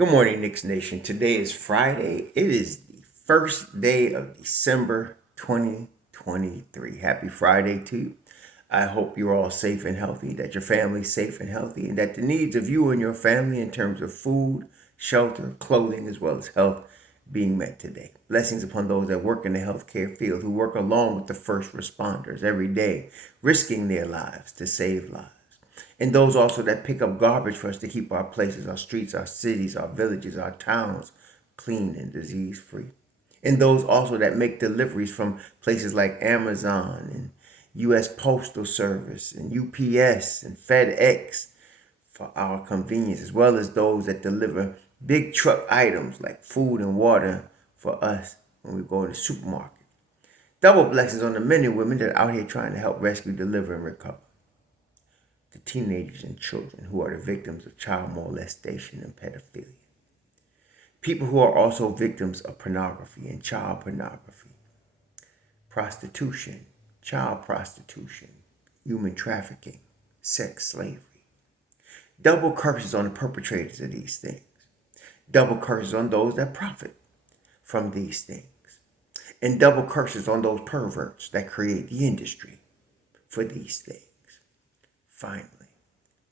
Good morning, Knicks Nation. Today is Friday. It is the first day of December 2023. Happy Friday to you. I hope you're all safe and healthy, that your family's safe and healthy, and that the needs of you and your family in terms of food, shelter, clothing, as well as health being met today. Blessings upon those that work in the healthcare field, who work along with the first responders every day, risking their lives to save lives. And those also that pick up garbage for us to keep our places, our streets, our cities, our villages, our towns clean and disease free. And those also that make deliveries from places like Amazon and U.S. Postal Service and UPS and FedEx for our convenience, as well as those that deliver big truck items like food and water for us when we go to the supermarket. Double blessings on the men and women that are out here trying to help rescue, deliver, and recover. The teenagers and children who are the victims of child molestation and pedophilia. People who are also victims of pornography and child pornography, prostitution, child prostitution, human trafficking, sex slavery. Double curses on the perpetrators of these things. Double curses on those that profit from these things. And double curses on those perverts that create the industry for these things. Finally,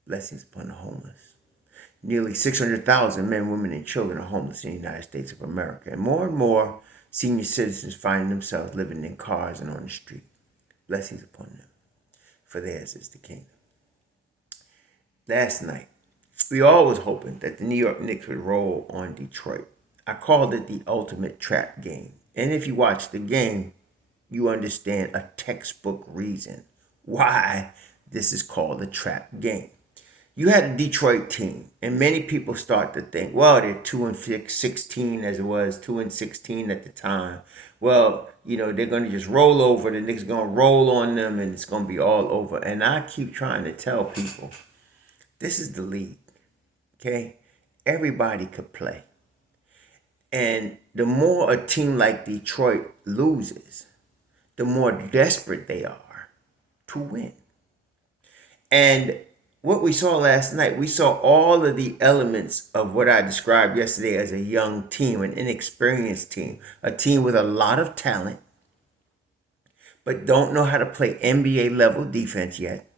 blessings upon the homeless. Nearly 600,000 men, women, and children are homeless in the United States of America, and more senior citizens finding themselves living in cars and on the street. Blessings upon them, for theirs is the kingdom. Last night, we all was hoping that the New York Knicks would roll on Detroit. I called it the ultimate trap game. And if you watch the game, you understand a textbook reason why this is called a trap game. You had a Detroit team, and many people start to think, well, they're 2-16 as it was, 2-16 at the time. Well, they're going to just roll over. The Knicks are going to roll on them, and it's going to be all over. And I keep trying to tell people, this is the league, okay? Everybody could play. And the more a team like Detroit loses, the more desperate they are to win. And what we saw last night, we saw all of the elements of what I described yesterday as a young team, an inexperienced team, a team with a lot of talent, but don't know how to play NBA level defense yet,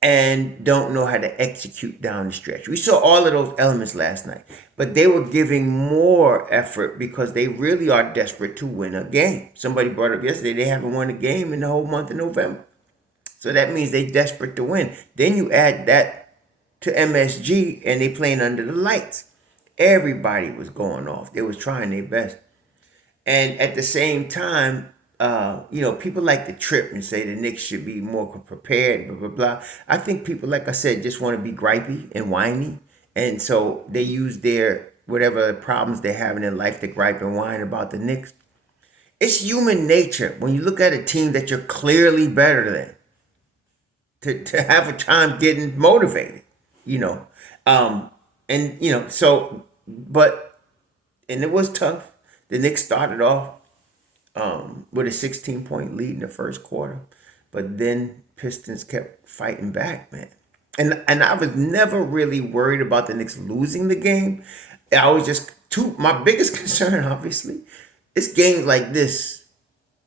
and don't know how to execute down the stretch. We saw all of those elements last night, but they were giving more effort because they really are desperate to win a game. Somebody brought up yesterday, they haven't won a game in the whole month of November. So that means they're desperate to win. Then you add that to MSG and they playing under the lights. Everybody was going off. They was trying their best. And at the same time, people like to trip and say the Knicks should be more prepared, blah, blah, blah. I think people, like I said, just want to be gripey and whiny. And so they use their whatever problems they have in their life to gripe and whine about the Knicks. It's human nature when you look at a team that you're clearly better than, to have a time getting motivated, and it was tough. The Knicks started off with a 16-point lead in the first quarter, but then Pistons kept fighting back, man. And I was never really worried about the Knicks losing the game. I was just my biggest concern, obviously, is games like this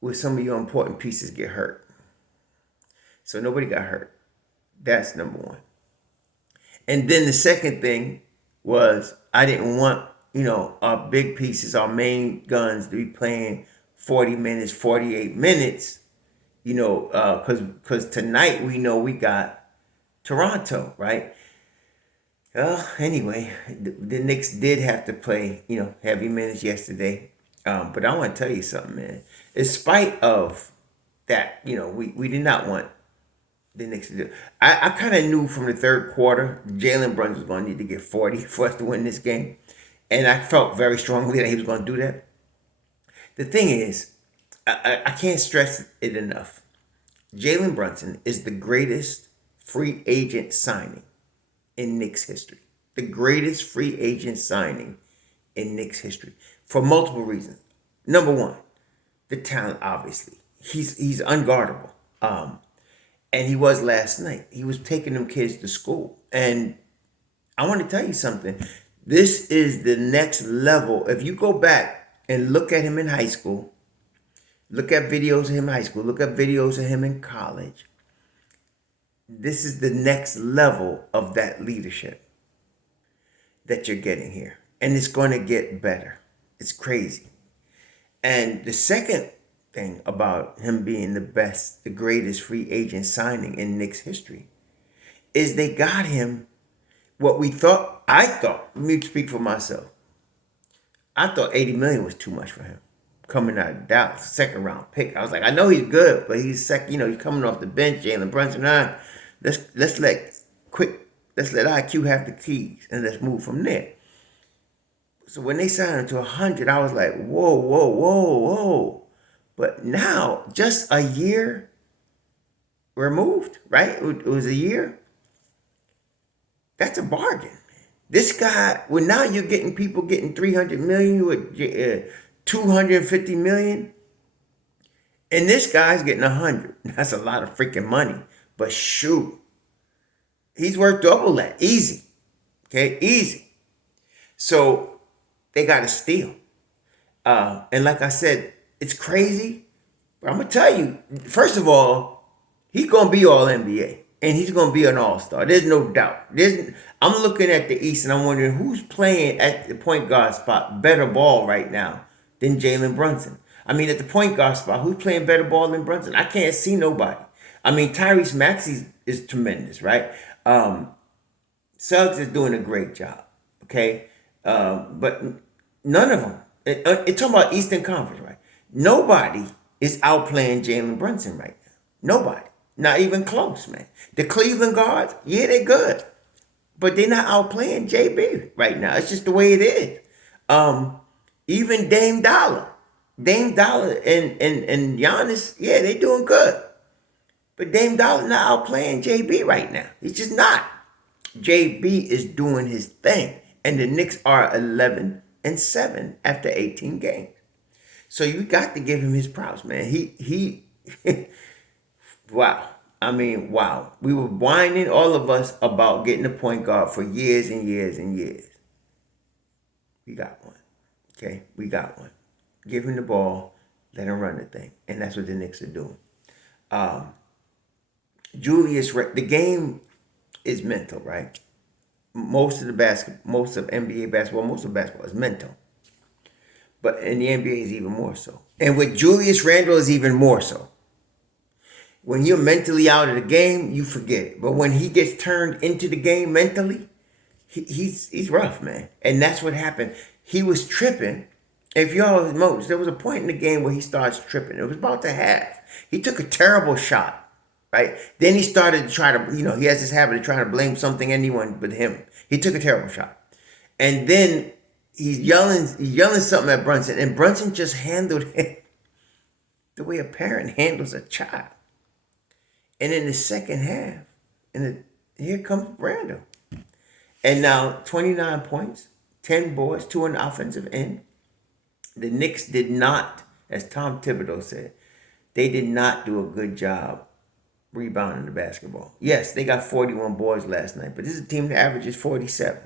where some of your important pieces get hurt. So nobody got hurt. That's number one. And then the second thing was I didn't want, our big pieces, our main guns to be playing 40 minutes, 48 minutes, because tonight we know we got Toronto, right? Well, anyway, the Knicks did have to play, heavy minutes yesterday. But I want to tell you something, man. In spite of that, we did not want the Knicks to do. I kind of knew from the third quarter Jalen Brunson was going to need to get 40 for us to win this game. And I felt very strongly that he was going to do that. The thing is, I can't stress it enough. Jalen Brunson is the greatest free agent signing in Knicks history. The greatest free agent signing in Knicks history for multiple reasons. Number one, the talent, obviously. He's unguardable. And he was last night. He was taking them kids to school. And I want to tell you something. This is the next level. If you go back and look at him in high school, look at videos of him in high school, look at videos of him in college, this is the next level of that leadership that you're getting here. And it's going to get better. It's crazy. And the second thing about him being the best, the greatest free agent signing in Knicks history is they got him what I thought, let me speak for myself. I thought 80 million was too much for him. Coming out of Dallas, second round pick. I was like, I know he's good, but he's second, he's coming off the bench, Jalen Brunson. Let's let IQ have the keys and let's move from there. So when they signed him to 100, I was like, whoa, whoa, whoa, whoa. But now, just a year removed, right? It was a year. That's a bargain. This guy, well, now you're getting people getting 300 million with 250 million. And this guy's getting 100. That's a lot of freaking money. But shoot, he's worth double that. Easy. Okay, easy. So they got to steal. And like I said, it's crazy. But I'm going to tell you, first of all, he's going to be all NBA. And he's going to be an all-star. There's no doubt. I'm looking at the East and I'm wondering who's playing at the point guard spot better ball right now than Jalen Brunson. I mean, at the point guard spot, who's playing better ball than Brunson? I can't see nobody. I mean, Tyrese Maxey is tremendous, right? Suggs is doing a great job, okay? But none of them. It's talking about Eastern Conference, right? Nobody is outplaying Jalen Brunson right now. Nobody. Not even close, man. The Cleveland guards, yeah, they're good. But they're not outplaying JB right now. It's just the way it is. Even Dame Dollar and Giannis, yeah, they doing good. But Dame Dollar not outplaying JB right now. He's just not. JB is doing his thing. And the Knicks are 11-7 after 18 games. So you got to give him his props, man. He wow. I mean, wow. We were whining, all of us, about getting a point guard for years and years and years. We got one. Okay? We got one. Give him the ball. Let him run the thing. And that's what the Knicks are doing. The game is mental, right? Most of NBA basketball, most of basketball is mental. But in the NBA is even more so. And with Julius Randle is even more so. When you're mentally out of the game, you forget it. But when he gets turned into the game mentally, he's rough, man. And that's what happened. He was tripping. If y'all noticed, there was a point in the game where he starts tripping. It was about the half. He took a terrible shot, right? Then he started to try to, he has this habit of trying to blame anyone but him. He took a terrible shot. And then he's yelling something at Brunson. And Brunson just handled it the way a parent handles a child. And in the second half, here comes Randall. And now 29 points, 10 boards, 2 on the offensive end. The Knicks did not, as Tom Thibodeau said, they did not do a good job rebounding the basketball. Yes, they got 41 boards last night, but this is a team that averages 47.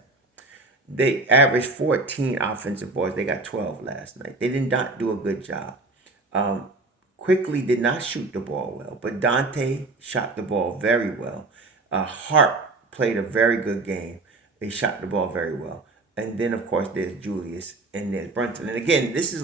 They averaged 14 offensive boards. They got 12 last night. They did not do a good job. Quickly did not shoot the ball well, but Dante shot the ball very well. Hart played a very good game. They shot the ball very well. And then, of course, there's Julius and there's Brunson. And again, this is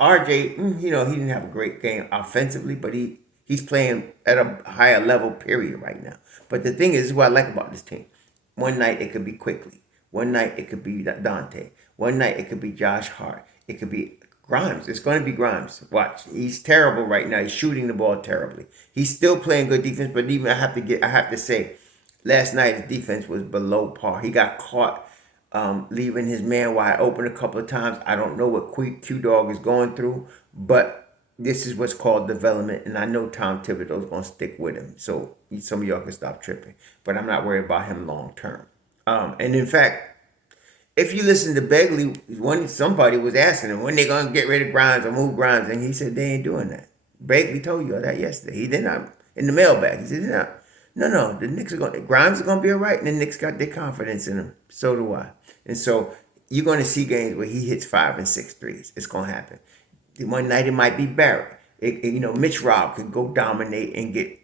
RJ, he didn't have a great game offensively, but he's playing at a higher level, period, right now. But the thing is what I like about this team. One night it could be Quickly. One night it could be Dante. One night it could be Josh Hart. It could be Grimes. It's going to be Grimes. Watch. He's terrible right now. He's shooting the ball terribly. He's still playing good defense, but even I have to say, last night his defense was below par. He got caught leaving his man wide open a couple of times. I don't know what Q-Dog is going through, but this is what's called development, and I know Tom Thibodeau is going to stick with him. So some of y'all can stop tripping, but I'm not worried about him long term. And in fact, if you listen to Begley, somebody was asking him when they gonna get rid of Grimes or move Grimes, and he said they ain't doing that. Begley told you all that yesterday. He did not in the mailbag. He said they're not. No. The Knicks are Grimes is gonna be all right, and the Knicks got their confidence in him. So do I. And so you're going to see games where he hits 5 and 6 threes. It's going to happen. One night it might be Barrett. Mitch Rob could go dominate and get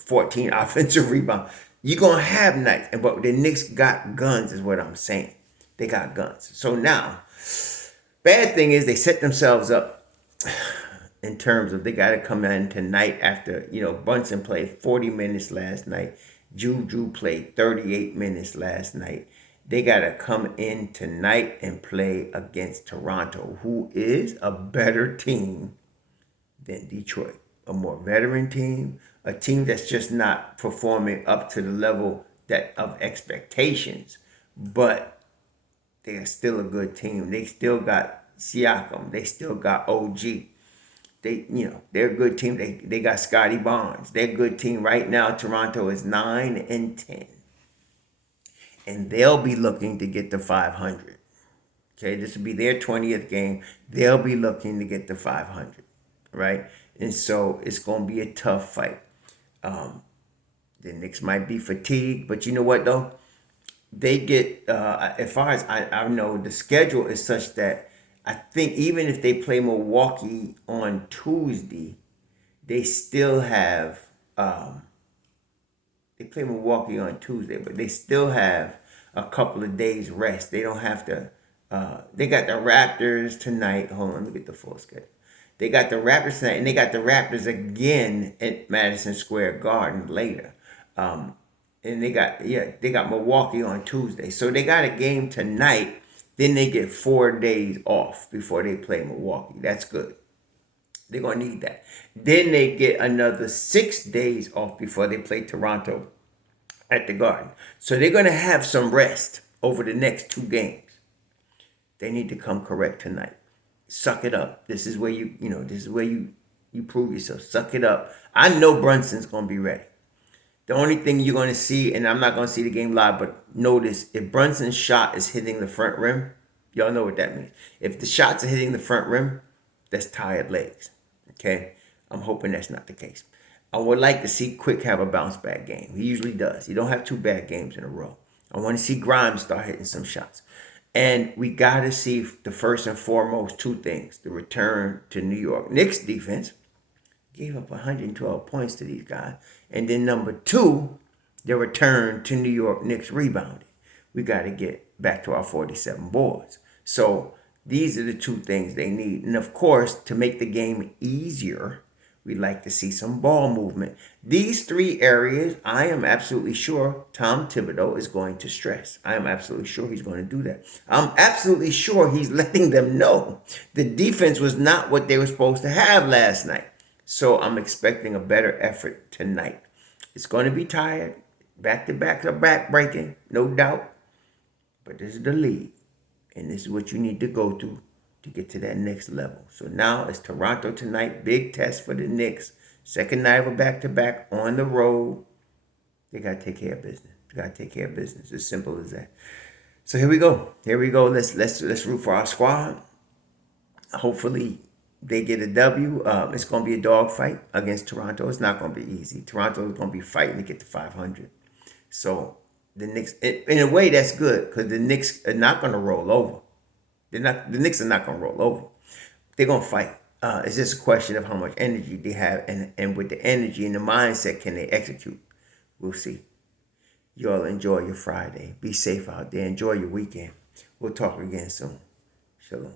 14 offensive rebounds. You're gonna have nights, but the Knicks got guns, is what I'm saying. They got guns. So now, bad thing is they set themselves up in terms of they got to come in tonight after Brunson played 40 minutes last night. Juju played 38 minutes last night. They got to come in tonight and play against Toronto, who is a better team than Detroit. A more veteran team, a team that's just not performing up to the level that of expectations, but they're still a good team. They still got Siakam. They still got OG. They're a good team. They got Scotty Barnes. They're a good team right now. Toronto is 9-10, and they'll be looking to get to 500. Okay, this will be their 20th game. They'll be looking to get to 500, right? And so it's going to be a tough fight. The Knicks might be fatigued, but you know what though? They get as far as I know, the schedule is such that I think even if they play Milwaukee on Tuesday, they still have they play Milwaukee on Tuesday, but they still have a couple of days rest. They don't have to. They got the Raptors tonight. Hold on, let me get the full schedule. They got the Raptors tonight, and they got the Raptors again at Madison Square Garden later. And they got Milwaukee on Tuesday. So they got a game tonight. Then they get 4 days off before they play Milwaukee. That's good. They're going to need that. Then they get another 6 days off before they play Toronto at the Garden. So they're going to have some rest over the next 2 games. They need to come correct tonight. Suck it up. This is where you prove yourself. Suck it up. I know Brunson's going to be ready. The only thing you're going to see, and I'm not going to see the game live, but notice if Brunson's shot is hitting the front rim, y'all know what that means. If the shots are hitting the front rim, that's tired legs. Okay? I'm hoping that's not the case. I would like to see Quick have a bounce back game. He usually does. He don't have 2 bad games in a row. I want to see Grimes start hitting some shots. And we got to see the first and foremost 2 things. The return to New York Knicks defense. Gave up 112 points to these guys. And then number 2, the return to New York Knicks rebounding. We got to get back to our 47 boards. So these are the 2 things they need. And of course, to make the game easier, we'd like to see some ball movement. These 3 areas, I am absolutely sure Tom Thibodeau is going to stress. I am absolutely sure he's going to do that. I'm absolutely sure he's letting them know the defense was not what they were supposed to have last night. So I'm expecting a better effort tonight. It's going to be tired. Back-to-backs are back-breaking, no doubt. But this is the league. And this is what you need to go through to get to that next level. So now it's Toronto tonight. Big test for the Knicks. Second night of a back-to-back on the road. They got to take care of business. They got to take care of business. As simple as that. So here we go. Here we go. Let's root for our squad. Hopefully they get a W. It's going to be a dogfight against Toronto. It's not going to be easy. Toronto is going to be fighting to get to 500. So the Knicks, in a way, that's good because the Knicks are not going to roll over. The Knicks are not going to roll over. They're going to fight. It's just a question of how much energy they have, and with the energy and the mindset, can they execute? We'll see. You all enjoy your Friday. Be safe out there. Enjoy your weekend. We'll talk again soon. Shalom.